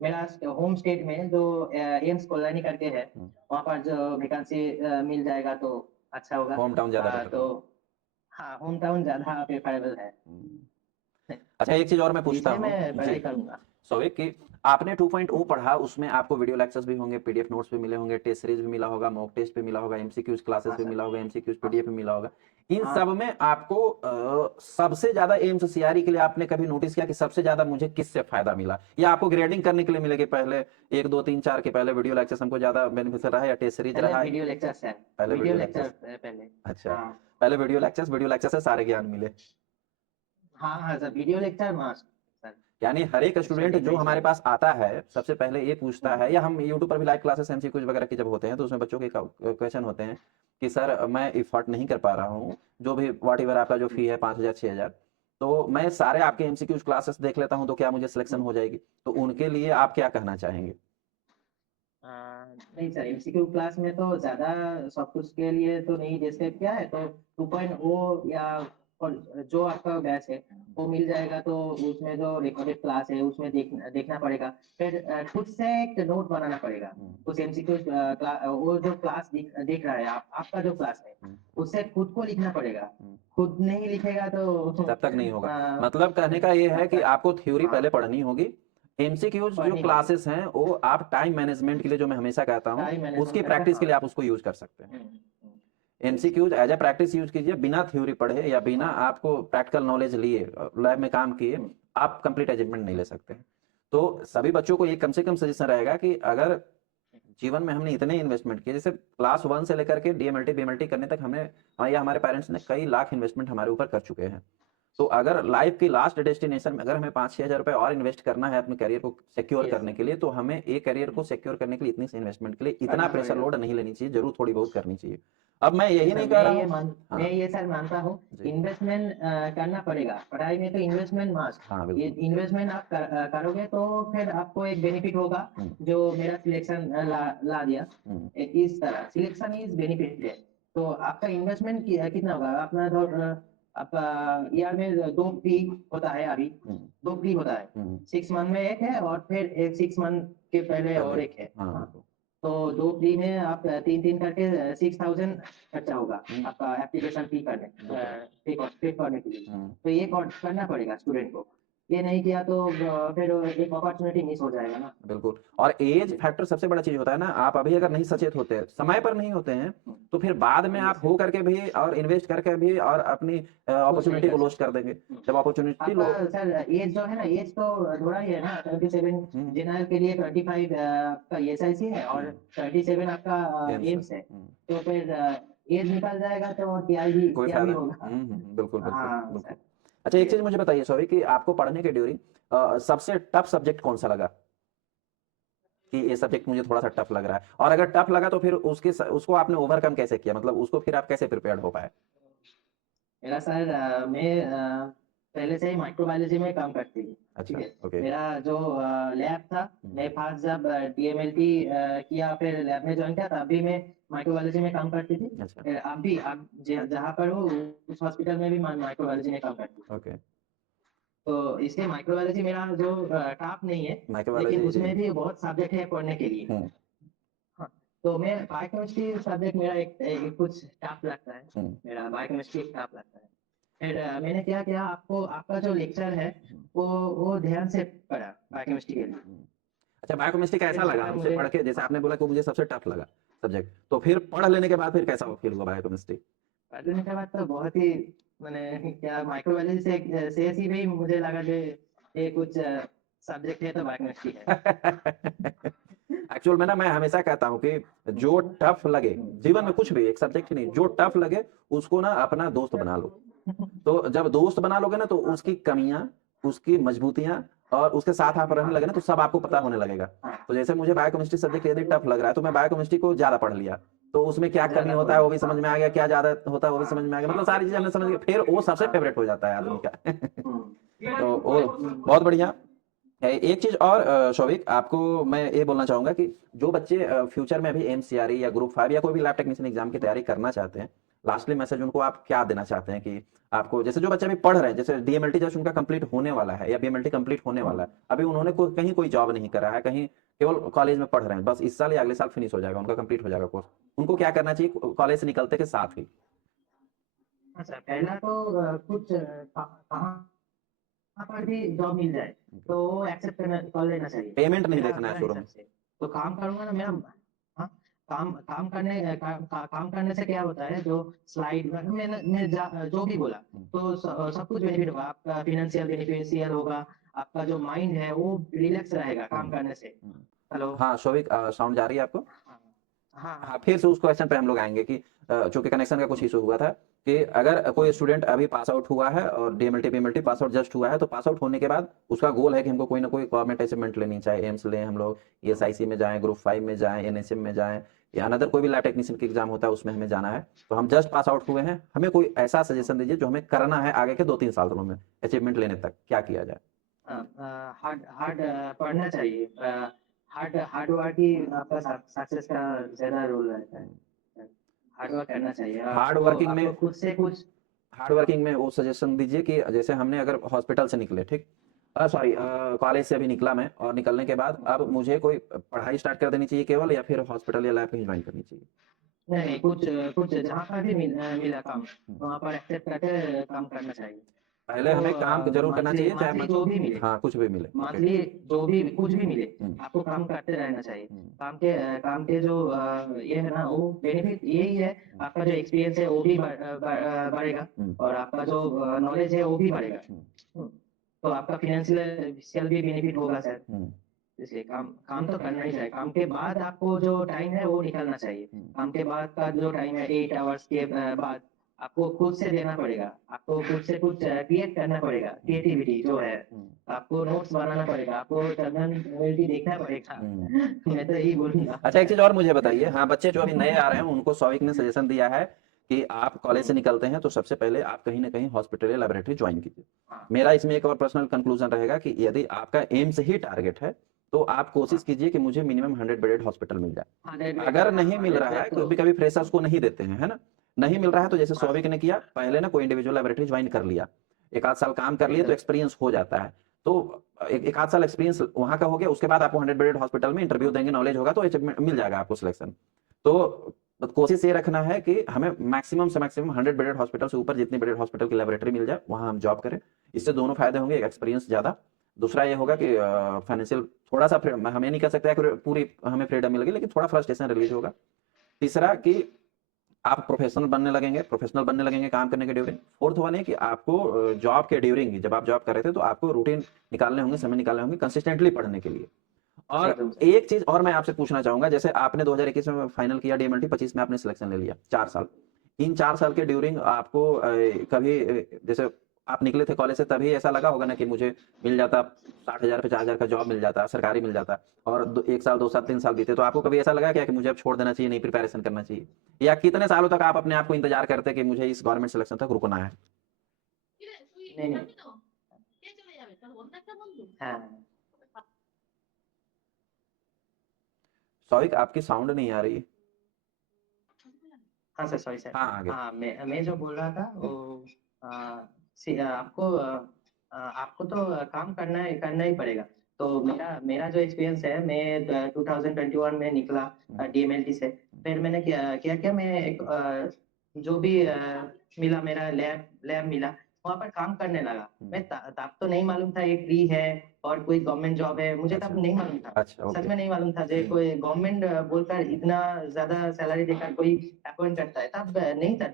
मेरा होम स्टेट में जो एम्स कोल्हानी करके है, हम्म, वहाँ पर जो वैकेंसी मिल जाएगा तो अच्छा होगा। होम टाउन ज्यादा तो प्रेफर। हाँ, होम टाउन ज्यादा प्रेफरेबल है, अच्छा एक चीज और मैं पूछता इसलिए हूँ मैं जी पढ़ाई करूंगा। सौविक कि आपने 2.0 पढ़ा, उसमें आपको वीडियो लेक्चर्स भी होंगे, पीडीएफ नोट्स भी मिले होंगे, टेस्ट सीरीज भी मिला होगा, मॉक टेस्ट भी मिला होगा, एमसीक्यूज क्लासेस हाँ भी सर। मिला होगा, एमसीक्यूज हाँ पीडीएफ भी मिला होगा। इन हाँ। सब में आपको सबसे ज्यादा एम्स सीआरई के लिए आपने कभी नोटिस किया कि सबसे ज्यादा मुझे किससे फायदा मिला, या आपको ग्रेडिंग करने के लिए मिले कि पहले 1 2 3 4 के पहले वीडियो लेक्चर्स हमको ज्यादा बेनिफिशियल रहा, या टेस्ट सीरीज पहले रहा? वीडियो लेक्चर सर, पहले वीडियो वीडियो लेक्चर लेक्चर्स। पहले। अच्छा, हाँ पहले वीडियो लेक्चर से सारे ज्ञान मिले। हाँ हाँ sir, video lecture must sir, यानी हर एक स्टूडेंट स्टडी जो नहीं हमारे चाहिए। पास आता है सबसे पहले ये पूछता हम्म, है, या हम यूट्यूब पर भी लाइव क्लासेस एमसीक्यूज वगैरह के जब होते हैं तो उसमें बच्चों के क्वेश्चन होते हैं कि सर मैं इफर्ट नहीं कर पा रहा हूँ, जो भी वॉट एवर आपका जो फी है 5,000 6,000, तो मैं सारे आपके एमसीक्यूज क्लासेस देख लेता हूँ तो क्या मुझे सिलेक्शन हो जाएगी? तो उनके लिए आप क्या कहना चाहेंगे? नहीं सर, एमसीक्यू क्लास में तो ज्यादा सब कुछ के लिए तो नहीं डिस्क्राइब किया है, तो 2.0 या और जो आपका बैच है वो मिल जाएगा, तो उसमें जो रिकॉर्डेड क्लास है उसमें देखना पड़ेगा, फिर खुद से एक नोट बनाना पड़ेगा उस एमसीक्यू वो जो क्लास देख रहा है, आपका जो क्लास है उससे खुद को लिखना पड़ेगा, खुद नहीं लिखेगा तो तब तक नहीं होगा। अ, मतलब कहने का ये है तब कि तक आपको थ्योरी हाँ पहले पढ़नी होगी, एमसीक्यूज जो पढ़नी होगी, क्लासेस हैं वो आप टाइम मैनेजमेंट के लिए, जो मैं हमेशा कहता हूँ, टाइम उसकी मैनेजमेंट करके। प्रैक्टिस के हाँ। लिए आप उसको यूज कर सकते हैं। सही सही। MCQs as a practice use कीजिए, बिना थ्योरी पढ़े या बिना आपको प्रैक्टिकल नॉलेज लिए लैब में काम किए आप कंप्लीट अचीवमेंट नहीं ले सकते हैं। तो सभी बच्चों को ये कम से कम सजेशन रहेगा कि अगर जीवन में हमने इतने इन्वेस्टमेंट किए, जैसे क्लास 1 से लेकर के डीएमएलटी बीएमएलटी करने तक हमने, या हमारे पेरेंट्स ने कई लाख इन्वेस्टमेंट हमारे ऊपर कर चुके हैं। तो अगर लाइफ की लास्ट डेस्टिनेशन में अगर हमें 5-6 हज़ार रुपए और इन्वेस्ट करना है अपने करियर को सिक्योर यस करने सर, के लिए, तो हमें एक करियर को सिक्योर करने के लिए इतनी इन्वेस्टमेंट के लिए इतना करना प्रेशर पड़ेगा। लोड नहीं लेनी चाहिए, जरूर थोड़ी बहुत करनी चाहिए। अब मैं नहीं यही सर, नहीं कह रहा हूँ। मैं हाँ ये सर मानता हूँ, जी, इन्वेस्टमेंट करना पड़ेगा पढ़ाई में, तो इन्वेस्टमेंट मस्ट, हाँ ये बिल्कुल। इन्वेस्टमेंट आप करोगे तो फिर आपको एक बेनिफिट होगा, हम्म, जो मेरा सिलेक्शन ला दिया, हम्म, इस तरह सिलेक्शन इज बेनिफिट है, तो आपका इन्वेस्टमेंट कितना होगा अपना, जो आपका ईयर में 2 फ्री होता है अभी, हम्म, 2 फ्री होता है, हम्म, 6 मंथ में एक है और फिर एक 6 मंथ के पहले पहले, और एक है। हाँ हाँ, बिल्कुल। तो 2 फ्री में आप 3 करके 6,000 खर्चा होगा हम्म, आपका एप्लीकेशन फी बिल्कुल। पे करने के लिए, हम्म, तो ये करना पड़ेगा स्टूडेंट को, ये नहीं किया तो फिर एक अपॉर्चुनिटी मिस हो जाएगा ना। बिल्कुल। और एज फैक्टर सबसे बड़ा चीज होता है ना। आप अभी अगर नहीं सचेत होते, समय पर नहीं होते हैं, तो फिर बाद में आप यस हो करके भी और इन्वेस्ट करके भी और अपनी कुछ नहीं अपॉर्चुनिटी कर को लॉस सकते। कर देंगे। जब अपॉर्चुनिटी लो। आपका सर एज जो है ना, एज तो थोड़ा ही है ना, 27 हम्म, जनरल के लिए, 25 आपका एसआईसी है और हम्म, 37 आपका एम्स है, एम्स है, तो फिर एज निकल जाएगा तो कोई क्या भी फायदा होगा। नहीं। बिल्कुल बिल्कुल हाँ बिल्कुल। सर। अच्छा एक ये चीज मुझे बताइए सॉरी, कि आपको पढ़ने के ड्यूरिंग सबसे टफ सब्जेक्ट कौन सा लगा, कि ये सब्जेक्ट मुझे थोड़ा सा टफ लग रहा है, और अगर टफ लगा तो फिर उसको आपने ओवरकम कैसे किया, मतलब उसको फिर आप कैसे प्रिपेयर्ड हो पाए? मेरा सर मैं पहले से ही माइक्रोबायोलॉजी में काम करती थी, ठीक अच्छा, है। ओके। मेरा जो लैब था, मैं फर्स्ट जब डीएमएलटी किया, फिर लैब में ज्वाइन किया, तब भी मैं माइक्रोबायोलॉजी में काम करती थी, अच्छा, अब भी अब जहाँ पर हूँ उस हॉस्पिटल में भी माइक्रोबायोलॉजी में काम करती हूँ, ओके। तो इसलिए माइक्रोबायोलॉजी मेरा जो टॉप नहीं है, लेकिन माइक्रोबायोलॉजी जी। उसमें भी बहुत सब्जेक्ट है पढ़ने के लिए। हम्म, हाँ, तो मैं बायोकेमिस्ट्री सब्जेक्ट मेरा एक कुछ टफ लगता है, हम्म, मेरा बायोकेमिस्ट्री टफ लगता है, फिर मैंने क्या किया, आपको आपका जो लेक्चर है हम्म, वो ध्यान से पढ़ा बायोकेमिस्ट्री के लिए, हम्म। अच्छा बायोकेमिस्ट्री फिर कैसा उसके लगा बाद हमसे मुझे, पढ़ के, जैसे हाँ, आपने बोला कि वो मुझे सबसे टफ लगा सब्जेक्ट, तो फिर पढ़ लेने के बाद फिर कैसा फील हुआ बायोकेमिस्ट्री? पढ़ने के बाद तो बहुत ही, मैंने क्या माइक्रोबायोलॉजी से ऐसी भी मुझे लगा कि ये कुछ सब्जेक्ट है तो बायोकेमिस्ट्री है। एक्चुअल में ना मैं हमेशा कहता हूँ कि जो टफ लगे जीवन में, कुछ भी एक सब्जेक्ट ही नहीं, जो टफ लगे उसको ना अपना दोस्त बना लो। तो जब दोस्त बना लोगे ना तो उसकी कमियां, उसकी मजबूतियां और उसके साथ आप रहने लगे ना तो सब आपको पता होने लगेगा। तो जैसे मुझे बायोकेमिस्ट्री सब्जेक्ट यदि टफ लग रहा है तो मैं बायोकेमिस्ट्री को ज्यादा पढ़ लिया, तो उसमें क्या कमी होता है वो भी समझ में आ गया, क्या ज्यादा होता है वो भी समझ में आ गया, मतलब सारी चीजें हमने समझ गए, फिर वो सबसे फेवरेट हो जाता है आदमी का। तो वो बहुत बढ़िया है। एक चीज और शौविक, आपको मैं ये बोलना चाहूंगा कि जो बच्चे फ्यूचर में अभी एमसीआरई या ग्रुप 5 या कोई भी लैब टेक्नीशियन एग्जाम की तैयारी करना चाहते हैं, लास्टली मैसेज उनको आप क्या देना चाहते हैं कि आपको, जैसे जो बच्चे अभी पढ़ रहे हैं, जैसे डीएमएलटी जस्ट उनका कंप्लीट होने वाला है या बीएमएलटी कंप्लीट होने वाला है, अभी उन्होंने कहीं कोई जॉब नहीं करा है, कहीं केवल कॉलेज में पढ़ रहे हैं, बस इस साल या अगले साल फिनिश हो जाएगा उनका, कंप्लीट हो जाएगा कोर्स, उनको क्या करना चाहिए कॉलेज से निकलते के साथ ही? हाँ सर, पहला तो कुछ कहाँ पर भी जॉब मिल जाए तो वो एक्सेप्ट करना कर लेना चाहिए पेमेंट नहीं मेरा देखना है मेरा शुरू में। हिसाब से। तो काम करूंगा ना मेरा, हाँ, काम करने से क्या होता है, जो स्लाइड जो भी बोला, तो सब कुछ बेनिफिट होगा, आपका फिनेंशियल बेनिफिशियल होगा, आपका जो माइंड है वो रिलैक्स रहेगा काम करने से। हेलो। हाँ शौविक, साउंड जा रही है आपको? हाँ हाँ हाँ, हाँ। फिर से उस क्वेश्चन पे हम लोग आएंगे कि चूंकि कनेक्शन का कुछ इशू हुआ था, कि अगर कोई स्टूडेंट अभी पास आउट हुआ है और डीएमएलटी पीएमएलटी पास आउट जस्ट हुआ है, तो पास आउट होने के बाद उसका गोल है कि हमको कोई ना कोई गवर्नमेंट अचीवमेंट लेनी, चाहे एम्स लें हम लोग, ईएसआईसी में जाएं, ग्रुप 5 में जाएं, एनएचएम में जाएं, या अनदर कोई भी लैब टेक्नीशियन की एग्जाम होता है उसमें हमें जाना है, तो हम जस्ट पास आउट हुए हैं, हमें कोई ऐसा सजेशन दीजिए जो हमें करना है आगे के 2-3 सालों में अचीवमेंट लेने तक, क्या किया जाए? हार्ड हार्ड पढ़ना चाहिए। हार्ड हार्ड वर्क ही आपका सक्सेस का ज्यादा रोल रहता है। हार्ड वर्क करना चाहिए, हार्ड आपको वर्किंग आपको में, खुद से कुछ। हार्ड वर्किंग में वो सजेशन दीजिए कि जैसे हमने अगर हॉस्पिटल से निकले, ठीक, सॉरी, कॉलेज से अभी निकला मैं, और निकलने के बाद अब मुझे कोई पढ़ाई स्टार्ट कर देनी चाहिए केवल, या फिर हॉस्पिटल या लैब कहीं ज्वाइन करनी चाहिए? नहीं नहीं, कुछ कुछ जहाँ पर भी मिला काम, वहाँ पर एक्सेप्ट करके काम करना चाहिए। पहले वो हमें काम जरूर करना मंथली चाहिए, चाहे मंथली जो भी मिले, हाँ कुछ भी मिले, ओके। मंथली जो भी कुछ भी मिले, हम्म, आपको काम करते रहना चाहिए। हम्म, काम के जो ये है ना, वो बेनिफिट यही है, आपका जो एक्सपीरियंस है वो भी बढ़ेगा, हम्म, और आपका जो नॉलेज है वो भी बढ़ेगा। हम्म, हम्म, तो आपका फिनेंशियल भी बेनिफिट होगा सर। हम्म, इसलिए काम काम तो करना ही चाहिए, काम के बाद आपको जो टाइम है वो निकालना चाहिए। काम के बाद का जो टाइम है 8 आवर्स के बाद आपको खुद से देना पड़ेगा, आपको खुद से कुछ क्रिएट करना पड़ेगा, क्रिएटिविटी जो है, आपको नोट्स बनाना पड़ेगा, आपको टर्मिनल देखना पड़ेगा। हम्म। मैं तो यही बोलूंगा। अच्छा, एक चीज और मुझे बताइए, हाँ, बच्चे जो अभी नए आ रहे हैं उनको सौविक ने सजेशन दिया है कि आप कॉलेज से निकलते हैं तो सबसे पहले आप कहीं ना कहीं हॉस्पिटल या लेबोरेटरी ज्वाइन कीजिए। मेरा इसमें एक और पर्सनल कंक्लूजन रहेगा कि यदि आपका एम से ही टारगेट है तो आप कोशिश कीजिए कि मुझे मिनिमम 100 बेडेड हॉस्पिटल मिल जाए। अगर नहीं मिल रहा है, कभी कभी फ्रेशर्स को नहीं देते हैं, है ना, नहीं मिल रहा है, तो जैसे सौविक ने किया, पहले ना कोई इंडिविजुअल लेबोरेटरी ज्वाइन कर लिया, एक आध साल काम कर लिए तो एक्सपीरियंस हो जाता है, तो एक आध साल एक्सपीरियंस वहां का हो गया, उसके बाद आपको 100 बेडेड हॉस्पिटल में इंटरव्यू देंगे, नॉलेज होगा तो मिल जाएगा आपको सिलेक्शन। तो कोशिश ये रखना है कि हमें मैक्सिमम से मैक्सिमम 100 बेडेड हॉस्पिटल से ऊपर जितनी बेडेड हॉस्पिटल की लेबोरेटरी मिल जाए वहां हम जॉब करें। इससे दोनों फायदे होंगे, एक एक्सपीरियंस ज्यादा, दूसरा ये होगा कि फाइनेंशियल थोड़ा सा हम ये नहीं कह सकते कि पूरी हमें फ्रीडम मिलेगी, लेकिन थोड़ा फ्रस्ट्रेशन रिलीज होगा। तीसरा कि आप प्रोफेशनल बनने लगेंगे काम करने के ड्यूरिंग। फोर्थ वन है कि आपको जॉब के ड्यूरिंग, जब आप जॉब कर रहे थे तो आपको रूटीन निकालने होंगे, समय निकालने होंगे कंसिस्टेंटली पढ़ने के लिए। और एकदम सही। एक चीज और मैं आपसे पूछना चाहूंगा, जैसे आपने 2021 में फाइनल किया डीएमएलटी, 25 में आपने सिलेक्शन ले लिया, 4 साल, इन 4 साल के ड्यूरिंग आपको कभी जैसे आप निकले थे कॉलेज से तभी ऐसा लगा होगा ना कि मुझे मिल जाता 60,000 50,000 का जॉब मिल जाता, सरकारी मिल जाता, और 1 साल 2 साल 3 साल बीते, तो आपको कभी ऐसा लगा क्या कि मुझे अब छोड़ देना चाहिए, नहीं प्रिपरेशन करना चाहिए, या कितने सालों तक आप अपने आप को इंतजार करते कि मुझे इस गवर्नमेंट सिलेक्शन तक रुकना है? नहीं नहीं। हाँ सौविक, आपकी साउंड नहीं आ रही। हाँ सर, सॉरी सर। हाँ, आगे। हाँ, मैं जो बोल रहा था वो आपको तो काम करना ही पड़ेगा। तो मेरा मेरा जो एक्सपीरियंस है, मैं 2021 में निकला डीएमएलटी से। फिर मैंने क्या क्या क्या मैं एक जो भी मिला, मेरा लैब मिला, वहाँ पर काम करने लगा। मैं तब तो नहीं मालूम था ये फ्री है और कोई गवर्नमेंट जॉब है, मुझे अच्छा तब नहीं मालूम था। अच्छा, सच ओके। में नहीं मालूम था जो कोई गवर्नमेंट बोलकर इतना ज्यादा सैलरी देकर कोई अपॉइंट करता है, तब नहीं था। हाँ,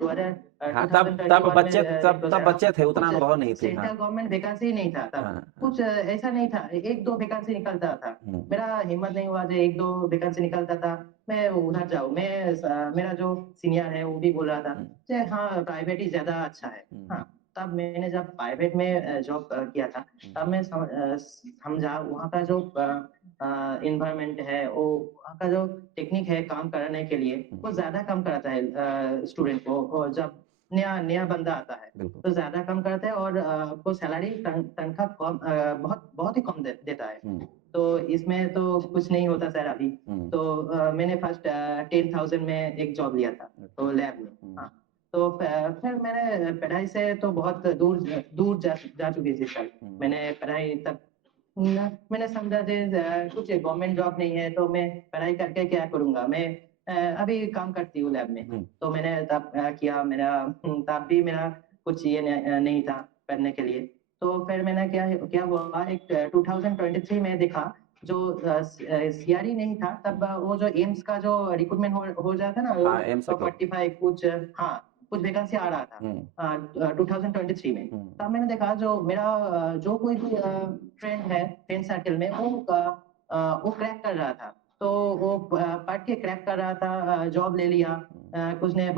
तब 2021 बच्चे, में तब बच्चे थे, उतना कुछ अनुभव नहीं थी, हाँ। सेंट्रल गवर्नमेंट वैकेंसी नहीं था तब। हाँ, हाँ। कुछ ऐसा नहीं था, एक दो वैकेंसी निकलता था। मेरा हिम्मत नहीं हुआ, जो एक दो वैकेंसी निकलता था मैं उधर जाऊँ। मेरा जो सीनियर है वो भी बोल रहा था कि हाँ प्राइवेट ही ज्यादा अच्छा है। हाँ, तब मैंने जब प्राइवेट में जॉब किया था, तब मैं समझा वहाँ का जो एनवायरनमेंट है, वो वहाँ का जो टेक्निक है काम करने के लिए, वो ज़्यादा कम कराता है स्टूडेंट को। और जब नया नया बंदा आता है, बिल्कुल। तो ज़्यादा कम करते हैं और आपको सैलरी तनख्वाह कम बहुत बहुत ही कम देता है। हुँ, तो इसमें तो कुछ नहीं होता सर अभी। हुँ, तो मैंने फर्स्ट 10,000 में एक जॉब लिया था, तो लैब में। हुँ, हाँ, तो फिर मैंने पढ़ाई से तो बहुत दूर दूर जा चुकी थी सर। हुँ, मैंने पढ़ाई तब मैंने समझा कि कुछ गवर्नमेंट जॉब नहीं है, तो मैं पढ़ाई करके क्या करूँगा? मैं अभी काम करती हूँ लैब में। हुँ, तो मैंने तब किया मेरा तब भी मेरा कुछ ये नहीं था पढ़ने के लिए। तो फिर मैंने क्या हुआ एक 2023 में देखा जो सीआरई नहीं था तब वो जो एम्स का जो रिक्रूटमेंट हो जाता है ना वो हाँ, एम्स रिक्रूट 45 कुछ हाँ, कुछ वैकेंसी आ रहा था हुँ, 2023 में। हुँ, तब मैंने देखा जो मेरा जो कोई भी फ्रेंड है फ्रेंड सर्कल में वो क्रैक कर रहा था। तो वो पढ़ के क्रैक कर रहा था, जॉब ले लिया। कुछ ने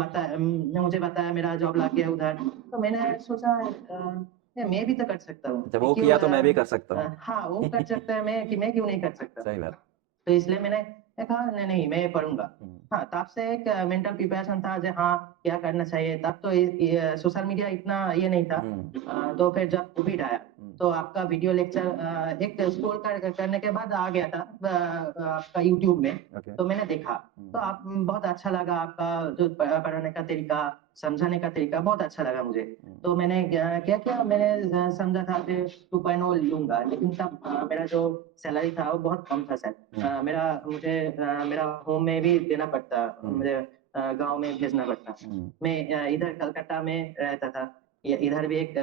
मुझे बताया मेरा जॉब लग गया उधर। तो मैंने सोचा मैं भी तो कर सकता हूँ। जब वो क्यों किया तो मैं भी कर सकता हूँ। हाँ, वो कर सकता है मैं क्यों नहीं कर सकता? सही बात। तो इसलिए मैंने कहा नहीं, नहीं मैं पढ़ूँगा। हुँ, हाँ, तब से एक मेंटल प्रिपरेशन था जो हाँ, क्या करना चाहिए तब तो ये सोशल मीडिया इतना ये नहीं था। हुँ, तो फिर जब कोविड आया, हुँ, तो आपका वीडियो लेक्चर एक स्क्रॉल करने के बाद आ गया था आपका यूट्यूब में, ओके। तो मैंने देखा। तो हुँ, आप बहुत अच्छा लगा आपका जो पढ़ाने का तरीका, समझाने का तरीका बहुत अच्छा लगा मुझे। हुँ, तो मैंने क्या किया मैंने समझा था कि 2.0 लूँगा, लेकिन तब मेरा जो सैलरी था वो बहुत कम था सर। हुँ, मेरा होम में भी देना पड़ता, हुँ, मुझे गाँव में भेजना पड़ता। हुँ, मैं इधर कलकत्ता में रहता था। इ इधर भी एक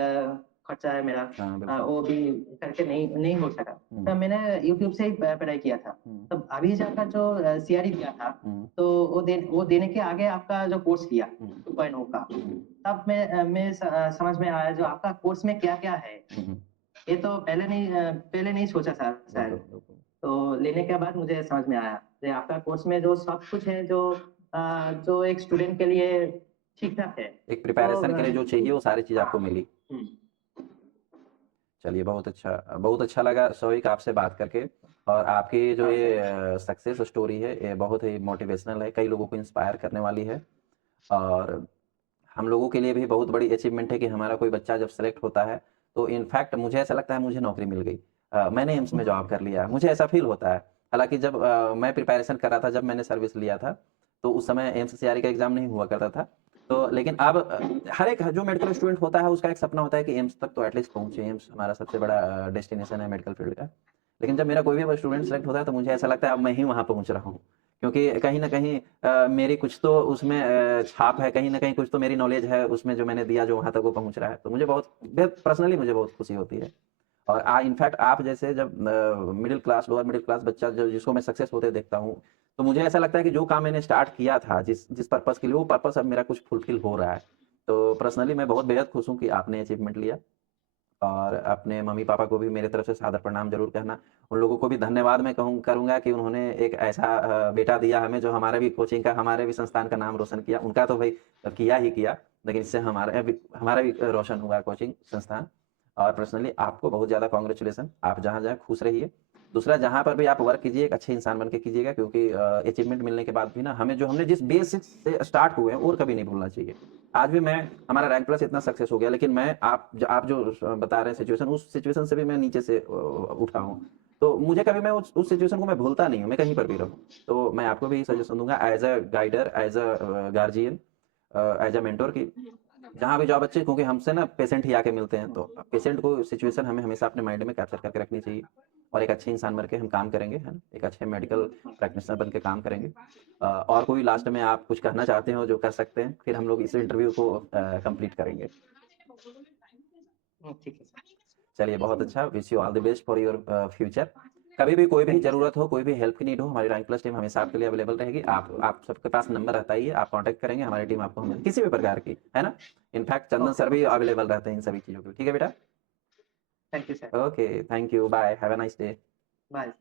खर्चा है मेरा, हाँ, बिल्कुल। वो भी करके नहीं नहीं हो सका। हुँ, तब मैंने यूट्यूब से ही पढ़ाई किया था। हुँ, तब अभी जाकर जो सीआरई दिया था, हुँ, तो वो देने के आगे आपका जो कोर्स लिया हुँ, 2.0 का, हुँ, तब मैं समझ में आया जो आपका कोर्स में क्या-क्या है। हुँ, ये तो पहले नहीं सोचा था शायद। बिल्कुल, बिल्कुल। तो लेने के बाद मुझे समझ में आया कि आपका कोर्स में जो सब कुछ है जो एक स्टूडेंट के लिए ठीक-ठाक है। एक तो प्रिपरेशन के लिए जो चाहिए वो सारी चीज़ आपको हाँ। मिली। हुँ। चलिए बहुत अच्छा लगा शौविक आपसे बात करके और आपकी जो हाँ ये सर। सक्सेस स्टोरी है ये बहुत ही मोटिवेशनल है, कई लोगों को इंस्पायर करने वाली है और हम लोगों के लिए भी बहुत बड़ी अचीवमेंट है कि हमारा कोई बच्चा जब सेलेक्ट होता है, तो इनफैक्ट मुझे ऐसा लगता है मुझे नौकरी मिल गई। मैंने एम्स में जॉब कर लिया, मुझे ऐसा फ़ील होता है। हालाँकि जब मैं प्रिपरेशन कर रहा था, जब मैंने सर्विस लिया था, तो उस समय एम्स सीआरई का एग्ज़ाम नहीं हुआ करता था। तो लेकिन अब हर एक जो मेडिकल स्टूडेंट होता है, उसका एक सपना होता है कि एम्स तक तो एटलीस्ट पहुँचे, एम्स हमारा सबसे बड़ा डेस्टिनेशन है मेडिकल फील्ड का। लेकिन जब मेरा कोई भी अब स्टूडेंट सेलेक्ट होता है, तो मुझे ऐसा लगता है अब मैं ही वहाँ पहुँच रहा हूँ। क्योंकि कहीं न कहीं मेरी कुछ तो उसमें छाप है, कहीं न कहीं कुछ तो मेरी नॉलेज है उसमें जो मैंने दिया जो वहाँ तक वो पहुँच रहा है। तो मुझे बहुत बेहद पर्सनली मुझे बहुत खुशी होती है। और इनफैक्ट आप जैसे जब middle class, lower middle class बच्चा जो जिसको मैं सक्सेस होते देखता हूँ, तो मुझे ऐसा लगता है कि जो काम मैंने स्टार्ट किया था, जिस जिस पर्पज़ के लिए, वो पर्पज़ अब मेरा कुछ फुलफ़िल हो रहा है। तो पर्सनली मैं बहुत बेहद खुश हूँ कि आपने अचीवमेंट लिया। और अपने मम्मी-पापा को भी मेरे तरफ से सादर प्रणाम ज़रूर कहना। उन लोगों को भी धन्यवाद मैं करूँगा कि उन्होंने एक ऐसा बेटा दिया हमें जो हमारे भी कोचिंग का, हमारे भी संस्थान का नाम रोशन किया। उनका तो भई किया ही किया, लेकिन इससे हमारा भी रोशन हुआ कोचिंग संस्थान। और पर्सनली आपको बहुत ज़्यादा कांग्रेचुलेशन। आप जहाँ जाएँ खुश रहिए। दूसरा जहाँ पर भी आप वर्क कीजिए, एक अच्छे इंसान बन के कीजिएगा क्योंकि अचीवमेंट मिलने के बाद भी ना हमें जो हमने जिस बेसिक्स से स्टार्ट हुए हैं और कभी नहीं भूलना चाहिए। आज भी मैं हमारा रैंक प्लस इतना सक्सेस हो गया लेकिन मैं आप जो बता रहे हैं सिचुएशन उस सिचुएशन से भी मैं नीचे से उठा हूँ। तो मुझे कभी मैं उस सिचुएशन को मैं भूलता नहीं हूँ, मैं कहीं पर भी रहूँ। तो मैं आपको भी सजेशन दूँगा as a guider, as a guardian, as a mentor कि जहाँ भी जाओ बच्चे क्योंकि हमसे ना पेशेंट ही आके मिलते हैं, तो पेशेंट को सिचुएशन हमें हमेशा अपने माइंड में कैप्चर करके रखनी चाहिए और एक अच्छे इंसान बन के हम काम करेंगे, है ना? एक अच्छे मेडिकल प्रैक्टिशनर बन के काम करेंगे। और कोई लास्ट में आप कुछ कहना चाहते हो जो कर सकते हैं, फिर हम लोग इस इंटरव्यू को कंप्लीट करेंगे। ठीक है सर। चलिए बहुत अच्छा, wish you all the best for your future. कभी भी कोई भी थैंक यू सर। ज़रूरत हो, कोई भी हेल्प की नीड हो, हमारी रैंक प्लस टीम हमेशा आपके लिए अवेलेबल रहेगी। आप सबके पास नंबर रहता ही है, आप कॉन्टैक्ट करेंगे, हमारी टीम आपको किसी भी प्रकार की, है ना? इनफैक्ट चंदन ओके, सर भी ओके सर। अवेलेबल रहते हैं इन सभी चीज़ों के लिए। ठीक है बेटा? Thank you sir. Okay, thank you, bye, have a nice day. Bye.